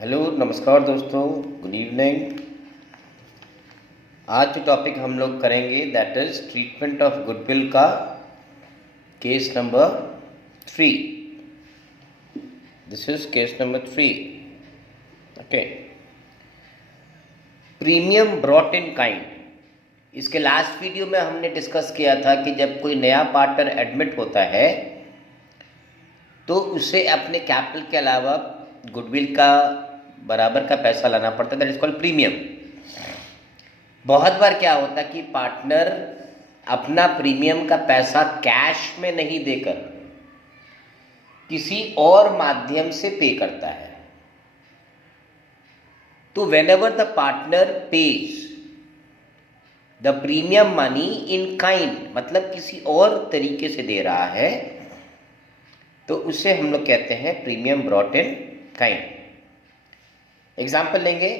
Hello नमस्कार दोस्तों, good evening. आज जो टॉपिक हम लोग करेंगे that is treatment of goodwill का case number 3। This is case number 3। Okay, premium brought in kind. इसके लास्ट वीडियो में हमने डिस्कस किया था कि जब कोई नया पार्टनर एडमिट होता है तो उसे अपने कैपिटल के अलावा गुडविल का बराबर का पैसा लाना पड़ता है, दैट इज कॉल्ड प्रीमियम। बहुत बार क्या होता है कि पार्टनर अपना प्रीमियम का पैसा कैश में नहीं देकर किसी और माध्यम से पे करता है। तो when ever the partner page the premium money in kind, मतलब किसी और तरीके से दे रहा है, तो उसे हम लोग कहते हैं premium brought in kind. Example लेंगे,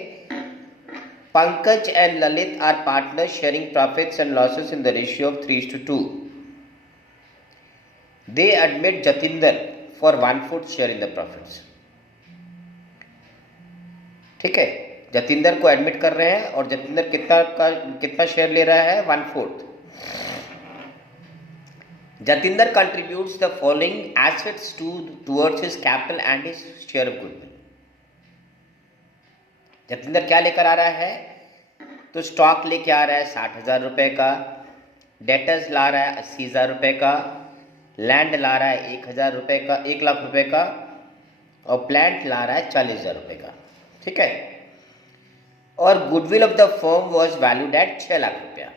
Pankaj and Lalit are partners sharing profits and losses in the ratio of 3:2. They admit Jatinder for 1/4 share in the profits. ठीक है, जतिंदर को एडमिट कर रहे हैं और जतिंदर कितना शेयर ले रहा है? 1/4। Jatinder contributes the following assets towards his capital and his share of goodwill. Jatinder क्या लेकर आ रहा है? तो स्टॉक लेके आ रहा है 60,000 रुपये का, डेटर्स ला रहा है 80,000 रुपये का, लैंड ला रहा है 1,000 रुपये का, 1,00,000 रुपये का, और प्लांट ला रहा है 40,000 रुपये का। ठीक है, और goodwill of the firm was valued at 6 lakh रुपया।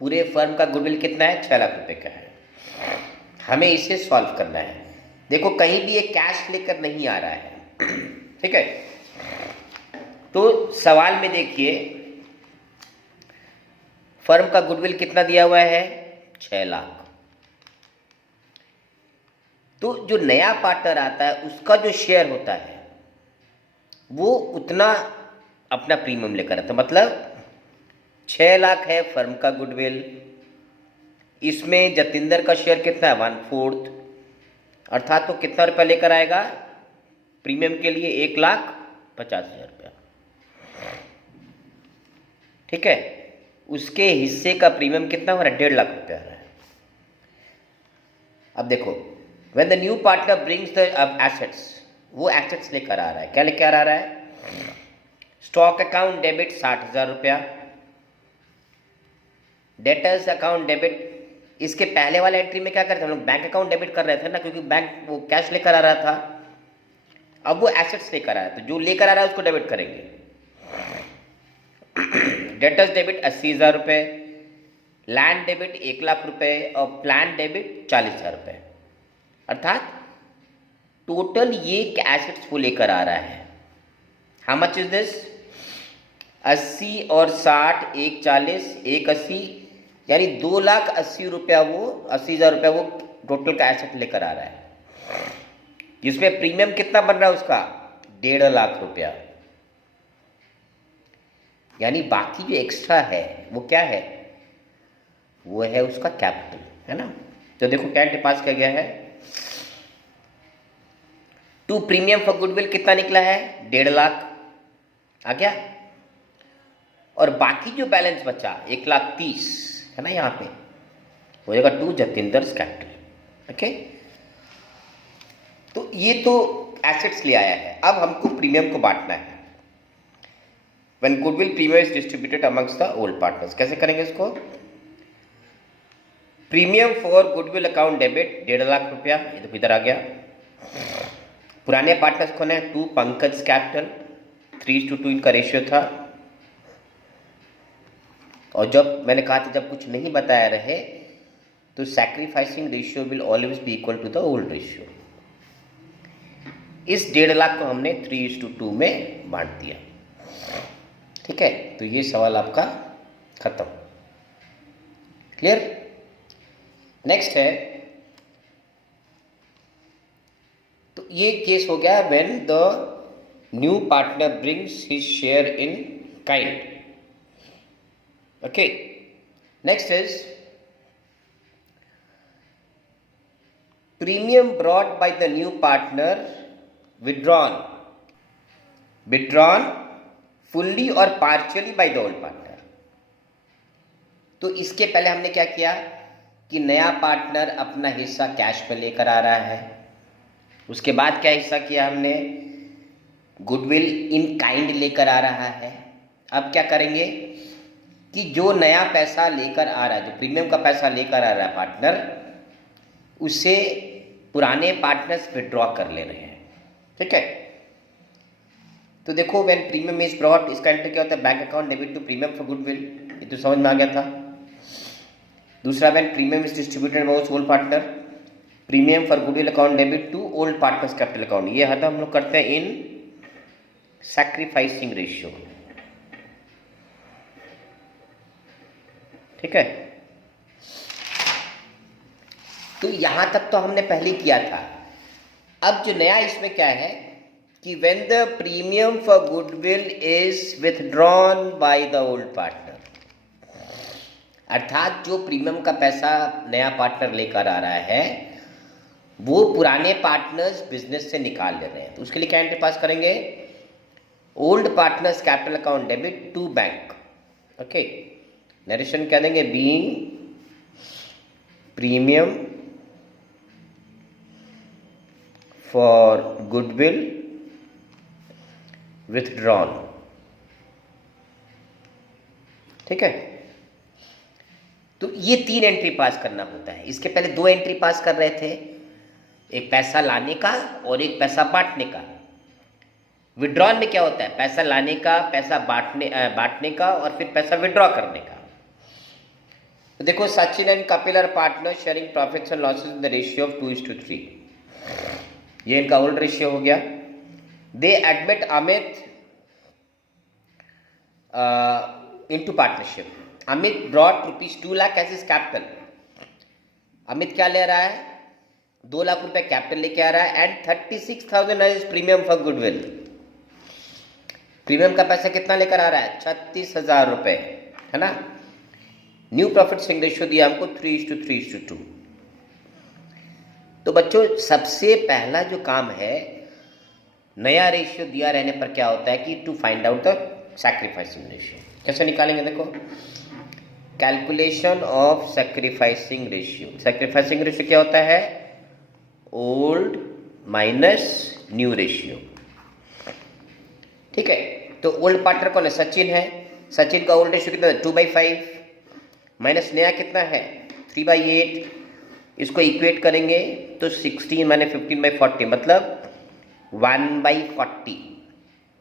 पूरे फर्म का गुडविल कितना है? 6 लाख रुपये का है। हमें इसे सॉल्व करना है। देखो, कहीं भी ये कैश लेकर नहीं आ रहा है। ठीक है, तो सवाल में देखिए, फर्म का गुडविल कितना दिया हुआ है? 6 लाख। तो जो नया पार्टनर आता है उसका जो शेयर होता है वो उतना अपना प्रीमियम लेकर आता है। मतलब 6 लाख है फर्म का गुडविल, इसमें जतिंदर का शेयर कितना है? 1/4, अर्थात तो कितना रुपया लेकर आएगा प्रीमियम के लिए? 1,50,000 रुपया। ठीक है, उसके हिस्से का प्रीमियम कितना हो रहा है? 1.5 लाख रुपया आ रहा है। अब देखो, when the new partner brings the assets, वो एसेट्स लेकर आ रहा है। क्या लेकर आ रहा है? स्टॉक अकाउंट डेबिट 60,000 रुपया, डेटर्स अकाउंट डेबिट। इसके पहले वाले एंट्री में क्या करते थे हम लोग? बैंक अकाउंट डेबिट कर रहे थे ना, क्योंकि बैंक वो कैश लेकर आ रहा था। अब वो एसेट्स लेकर आया, तो जो लेकर आ रहा है उसको डेबिट करेंगे। डेटर्स डेबिट 80,000 रुपये, लैंड डेबिट 1,00,000 रुपये, और प्लान डेबिट 40,000 रुपये। अर्थात टोटल ये एसेट्स वो लेकर आ रहा है। How much is this? 80 और 60, 140, 180, यानी 2,80,000 रुपया, वो 80,000 रुपया वो टोटल का एसेट लेकर आ रहा है। जिसमें प्रीमियम कितना बन रहा है उसका? 1.5 लाख रुपया। यानी बाकी जो एक्स्ट्रा है वो क्या है? वो है उसका कैपिटल, है ना। तो देखो क्या पास किया गया है, टू प्रीमियम फॉर गुडविल कितना निकला है? 1.5 लाख आ गया। और बाकी जो बैलेंस बचा 1,30,000 है ना, यहाँ पे हो जाएगा टू जतिंदर्स कैपिटल। ओके, तो ये तो एसेट्स ले आया है। अब हमको प्रीमियम को बांटना है। When goodwill premium is distributed amongst the old partners, कैसे करेंगे इसको? Premium for goodwill account debit 1.5 lakh रुपया, ये तो इधर आ गया। पुराने पार्टनर्स कौन है? 2 पंकज कैपिटल, 3:2 इनका रेशियो था। और जब मैंने कहा था जब कुछ नहीं बताया रहे तो sacrificing ratio will always be equal to the old ratio. इस 1.5 लाख को हमने 3:2 में बांट दिया। ठीक है, तो ये सवाल आपका खत्म। क्लियर? नेक्स्ट है, तो ये केस हो गया when the new partner brings his share in kind. Okay, next is premium brought by the new partner withdrawn withdrawn fully or partially by the old partner. तो इसके पहले हमने क्या किया कि नया पार्टनर अपना हिस्सा कैश में लेकर आ रहा है, उसके बाद क्या हिस्सा किया हमने, गुडविल इन काइंड लेकर आ रहा है। अब क्या करेंगे कि जो नया पैसा लेकर आ रहा है, जो प्रीमियम का पैसा लेकर आ रहा है पार्टनर, उसे पुराने पार्टनर्स विड्रॉ कर ले रहे हैं। ठीक है, तो देखो व्हेन प्रीमियम इज ब्रॉट, इसका एंट्री क्या होता है, bank account debit to premium for goodwill, ये तो समझ में आ गया था। दूसरा, when premium is distributed among old partner, premium for goodwill account debit to old partners capital account, ये हरदम हम लोग करते हैं इन सैक्रिफाइसिंग रेशियो। ठीक है, तो यहां तक तो हमने पहले किया था। अब जो नया इसमें क्या है कि when the premium for goodwill is withdrawn bye the old partner, अर्थात जो प्रीमियम का पैसा नया पार्टनर लेकर आ रहा है वो पुराने पार्टनर्स बिजनेस से निकाल ले रहे हैं, तो उसके लिए क्या एंट्री पास करेंगे, old partners capital account debit to bank. Okay, narration क्या देंगे, being premium for goodwill withdrawn. ठीक है, तो ये 3 एंट्री पास करना होता है। इसके पहले 2 एंट्री पास कर रहे थे, एक पैसा लाने का और एक पैसा बांटने का। विड्रॉन में क्या होता है, पैसा लाने का, पैसा बांटने का और फिर पैसा विड्रॉ करने का। तो देखो, Sachin and Kapil are partner sharing profits and losses in the ratio of 2:3, ये इनका ओल्ड रेशियो हो गया। They admit Amit into partnership. Amit brought ₹2 lakh as his capital. Amit क्या ले रहा है, 2 लाख रुपए कैपिटल लेके आ रहा है and 36,000 as premium for goodwill. Premium का पैसा कितना लेकर आ रहा है, 36,000 रुपए, है ना। न्यू प्रॉफिट शेयरिंग रेशियो दिया हमको 3:3:2। तो बच्चों सबसे पहला जो काम है, नया रेशियो दिया रहने पर क्या होता है कि to find out the sacrificing ratio. कैसे निकालेंगे, देखो, calculation of sacrificing ratio. Sacrificing ratio क्या होता है, ओल्ड माइनस न्यू रेशियो। ठीक है, तो ओल्ड पार्टनर कौन है, सचिन है। सचिन का ओल्ड रेशियो कितना है, 2/5, माइनस नया कितना है, 3/8। इसको इक्वेट करेंगे तो 16 माइनस 15/40 मतलब 1/40।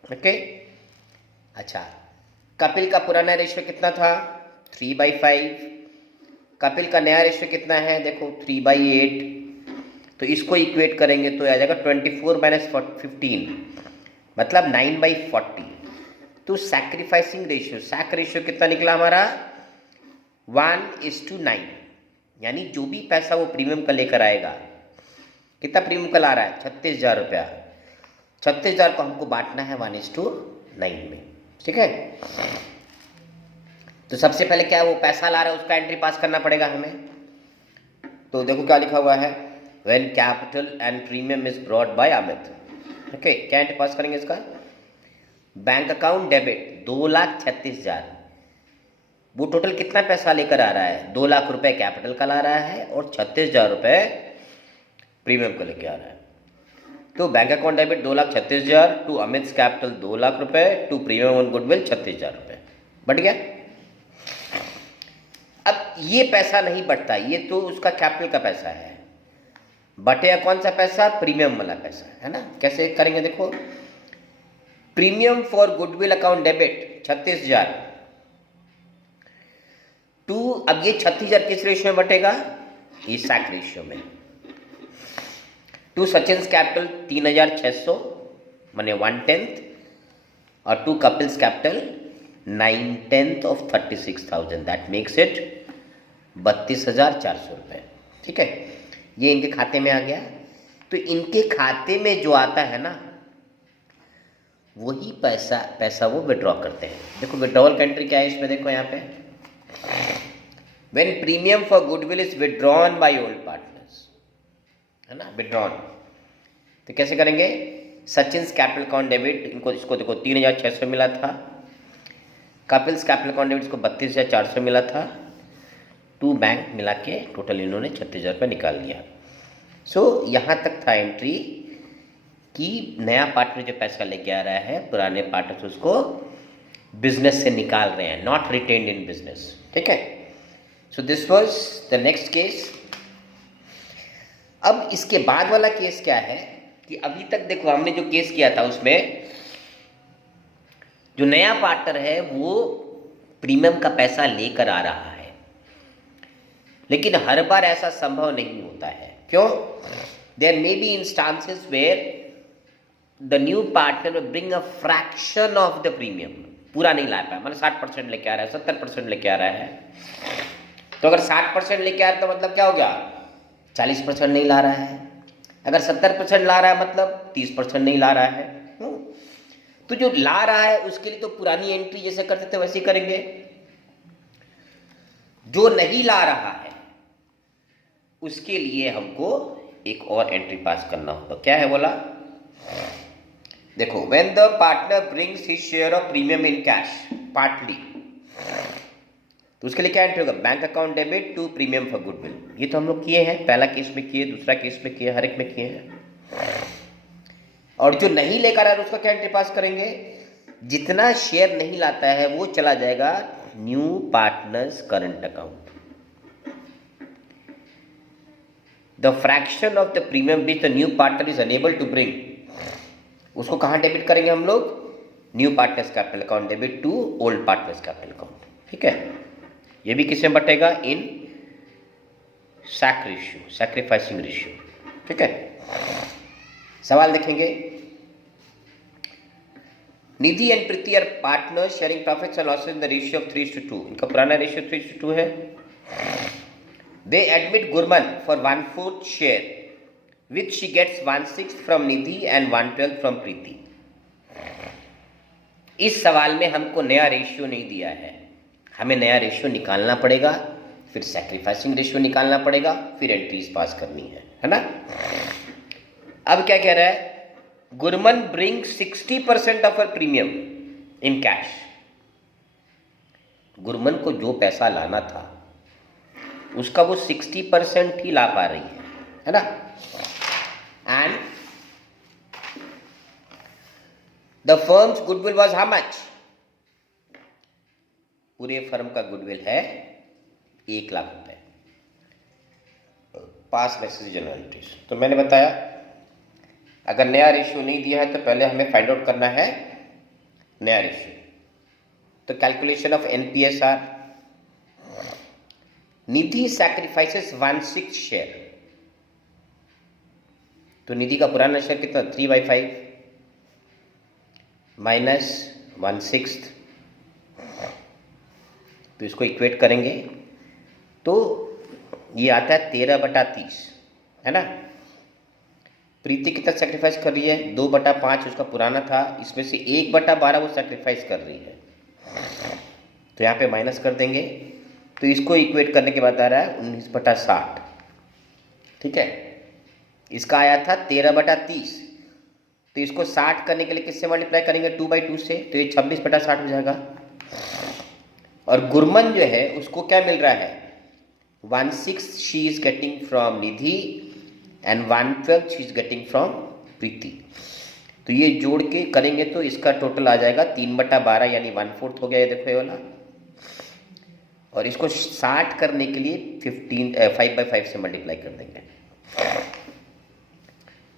ओके, अच्छा, कपिल का पुराना रेशियो कितना था, 3/5। कपिल का नया रेशियो कितना है, देखो 3/8। तो इसको इक्वेट करेंगे तो आ जाएगा 24 माइनस 15 मतलब 9/40। तो सैक्रिफाइसिंग रेशियो, सैक रेशियो कितना निकला हमारा, 1:9। यानी जो भी पैसा वो प्रीमियम का लेकर आएगा, कितना प्रीमियम का ला रहा है, 36,000 रुपया, 36,000 को हमको बांटना है 1:9 में। ठीक है, तो सबसे पहले क्या है, वो पैसा ला रहा है उसका एंट्री पास करना पड़ेगा हमें। तो देखो क्या लिखा हुआ है, when capital and premium is brought by Amit. Okay, क्या एंट्री पास करेंगे इसका, बैंक अकाउंट डेबिट 2,36,000। वो टोटल कितना पैसा लेकर आ रहा है, 2 लाख रुपए कैपिटल का ला रहा है और 36,000 रुपए प्रीमियम का लेके आ रहा है। तो bank account debit 2,36,000 to Amit capital 2 lakh रुपए टू प्रीमियम ऑन गुडविल 36,000 रुपए। बढ़ गया। अब ये पैसा नहीं बढ़ता, ये तो उसका कैपिटल का पैसा है, बटेगा कौन सा पैसा, प्रीमियम वाला पैसा, है ना। कैसे करेंगे, देखो, premium for goodwill account debit 36,000 to, अब ये 36,000 किस रेशियो में बटेगा, इस सैक रेशियो में, टू सचिन कैपिटल 3,600 माने 1/10 और to Kapil's capital 9/10 of 36,000, that makes it 32,400 रुपये। ठीक है, ये इनके खाते में आ गया। तो इनके खाते में जो आता है ना, वही पैसा वो विड्रॉ करते हैं। देखो विड्रॉवल का एंट्री क्या है इसमें, देखो यहाँ पे, when premium for goodwill is withdrawn by old partners, है ना, विड्रॉन। तो कैसे करेंगे, सचिन्स कैपिटल अकाउंट डेबिट, इनको इसको देखो 3,600 मिला था। कपिल्स कैपिटल अकाउंट डेबिट इसको 32,400 मिला था। टू बैंक मिला के टोटल इन्होंने 36,000 रुपये निकाल लिया। सो यहाँ तक था एंट्री कि नया पार्टनर जो पैसा लेके आ रहा है, पुराने पार्टनर से उसको बिजनेस से निकाल रहे हैं, नॉट रिटेन्ड इन बिजनेस। ठीक है, so this was the next case. अब इसके बाद वाला केस क्या है कि अभी तक देखो हमने जो केस किया था उसमें जो नया पार्टनर है वो प्रीमियम का पैसा लेकर आ रहा है, लेकिन हर बार ऐसा संभव नहीं होता है। क्यों? There may be instances where the new partner bring a fraction of the premium, पूरा नहीं ला पाया, मतलब 60% लेके आ रहा है, 70% लेके आ रहा है। तो अगर 60% लेके आ रहा है तो मतलब क्या हो गया, 40% नहीं ला रहा है। अगर 70% ला रहा है मतलब 30% नहीं ला रहा है। तो जो ला रहा है उसके लिए तो पुरानी एंट्री जैसे करते थे वैसे ही करेंगे। जो नहीं ला रहा है उसके लिए हमको एक और एंट्री पास करना होगा। क्या है बोला, देखो when the partner brings his share of premium in cash partly, तो उसके लिए क्या एंट्री होगा, bank account debit to premium for goodwill. ये तो हम लोग किए हैं, पहला केस में किए, दूसरा केस में किए, हर एक में किए हैं। और जो नहीं लेकर आ रहा है उसका क्या एंट्री पास करेंगे, जितना शेयर नहीं लाता है वो चला जाएगा new partner's current account. The fraction of the premium which the new partner is unable to bring, उसको कहाँ डेबिट करेंगे हम लोग, new partner's capital account debit to old partners capital account. ठीक है, ये भी किसमें बटेगा, in sac ratio, sacrificing ratio. ठीक है, सवाल देखेंगे। Nidhi and Preeti are partners sharing profits and losses in the ratio of 3:2। इनका पुराना रेशियो 3:2 है। दे admit Gurman for 1/4 share which she gets 1/6 from Nidhi and 1/12 from प्रीति। इस सवाल में हमको नया रेशियो नहीं दिया है, हमें नया रेशियो निकालना पड़ेगा, फिर सैक्रिफाइसिंग रेशियो निकालना पड़ेगा, फिर एंट्रीज पास करनी है ना। अब क्या कह रहा है, Gurman bring 60% of her premium in cash. Gurman को जो पैसा लाना था उसका वो 60% ही ला पा रही है ना। And the firm's goodwill was how much? पूरे फर्म का गुडविल है 1 लाख रुपए। पास नेसेसरी जनरलिटीज, तो मैंने बताया अगर नया रेशियो नहीं दिया है तो पहले हमें फाइंड आउट करना है नया रेशियो। तो calculation of NPSR, Nidhi sacrifices 1/6 share, तो निधि का पुराना शेयर कितना, 3/5 माइनस 1/6, तो इसको इक्वेट करेंगे तो ये आता है 13/30, है ना। प्रीति कितना सेक्रीफाइस कर रही है, 2/5 उसका पुराना था, इसमें से 1/12 वो सेक्रीफाइस कर रही है, तो यहाँ पे माइनस कर देंगे, तो इसको इक्वेट करने के बाद आ रहा है 19/60। ठीक है, इसका आया था 13/30, तो इसको 60 करने के लिए किससे मल्टीप्लाई करेंगे, 2/2 से, तो ये 26/60 हो जाएगा। और गुरमन जो है उसको क्या मिल रहा है, 1/6 she is getting from Nidhi and 1/12 she is getting from Preeti. तो ये जोड़ के करेंगे तो इसका टोटल आ जाएगा 3/12 यानी 1/4 हो गया, ये देखो ये वाला। और इसको 60 करने के लिए 5/5 से मल्टीप्लाई कर देंगे।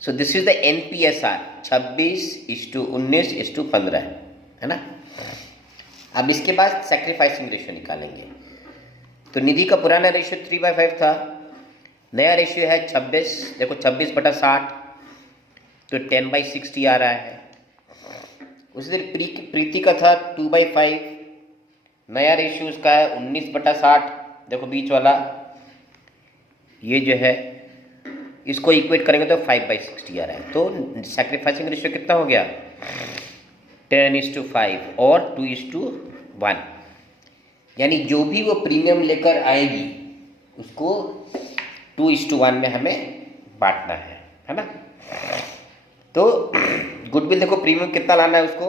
So this is the NPSR 26:19:15 है ना। अब इसके बाद सैक्रिफाइसिंग रेशियो निकालेंगे, तो निधि का पुराना रेशियो 3/5 था, नया रेशियो है 26, देखो 26/60, तो 10/60 आ रहा है। उसी तरह प्रीति का था 2/5, नया रेशियो उसका है 19/60, देखो बीच वाला ये जो है इसको इक्वेट करेंगे तो 5/60 आ रहा है। तो सैक्रिफाइसिंग रेशियो कितना हो गया, 10:5 और 2:1, यानी जो भी वो प्रीमियम लेकर आएगी उसको 2:1 में हमें बांटना है ना। तो गुडविल देखो प्रीमियम कितना लाना है उसको,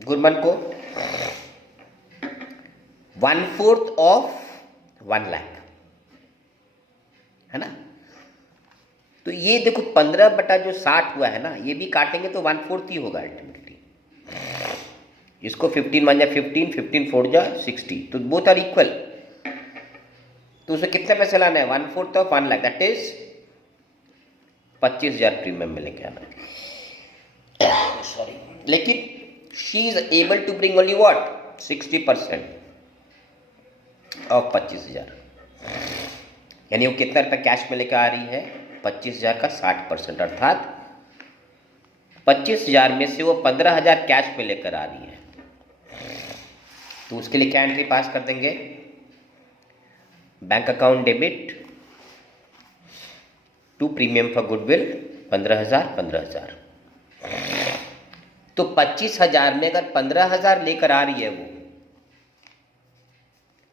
गुरमन को 1/4 ऑफ 1 लाख, है ना। तो ये देखो 15/60 हुआ है ना, ये भी काटेंगे तो 1/4 ही होगा अल्टीमेटली। इसको 15 मान जा 15, 15 4 जा 60, तो बोथ आर इक्वल। तो उसे कितने पैसे लाना है, 1/4 ऑफ 1 लाख, दैट इज 25,000 प्रीमियम में लेके आना है। सॉरी, लेकिन she is able to bring only what 60% of 25,000, यानी वो कितना रुपये कैश में लेकर आ रही है, 25,000 का 60%, अर्थात 25,000 में से वो 15,000 कैश में लेकर आ रही है। तो उसके लिए क्या एंट्री पास कर देंगे, bank account debit to premium for goodwill 15,000 15,000। तो 25,000 में अगर 15,000 लेकर आ रही है वो,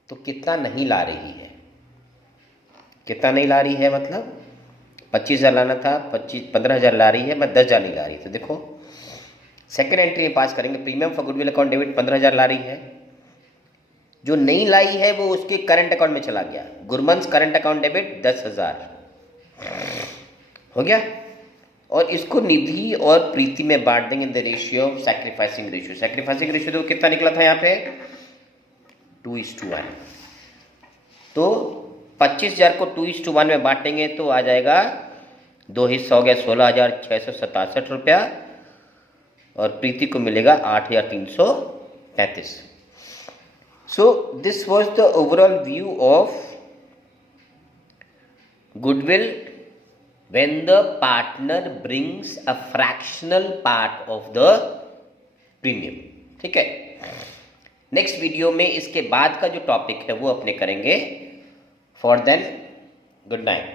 तो कितना नहीं ला रही है, कितना नहीं ला रही है, मतलब 25,000 लाना था, 15,000 ला रही है, मैं 10,000 नहीं ला रही। तो देखो सेकेंड एंट्री पास करेंगे, premium for goodwill account debit 15,000 ला रही है, जो नहीं लाई है वो उसके करंट अकाउंट में चला गया, गुरमन्स करंट अकाउंट डेबिट 10,000 हो गया। और इसको निधि और प्रीति में बांट देंगे इन the ratio of sacrificing ratio. Sacrificing ratio तो कितना निकला था यहाँ पे 2:1। तो 25,000 को 2:1 में बांटेंगे तो आ जाएगा 2 हिस्सा हो गया 16,667 रुपया, और प्रीति को मिलेगा 8,333। So this was the overall view of goodwill when the partner brings a fractional part of the premium। ठीक है, नेक्स्ट वीडियो में इसके बाद का जो टॉपिक है वो अपने करेंगे। For then good night.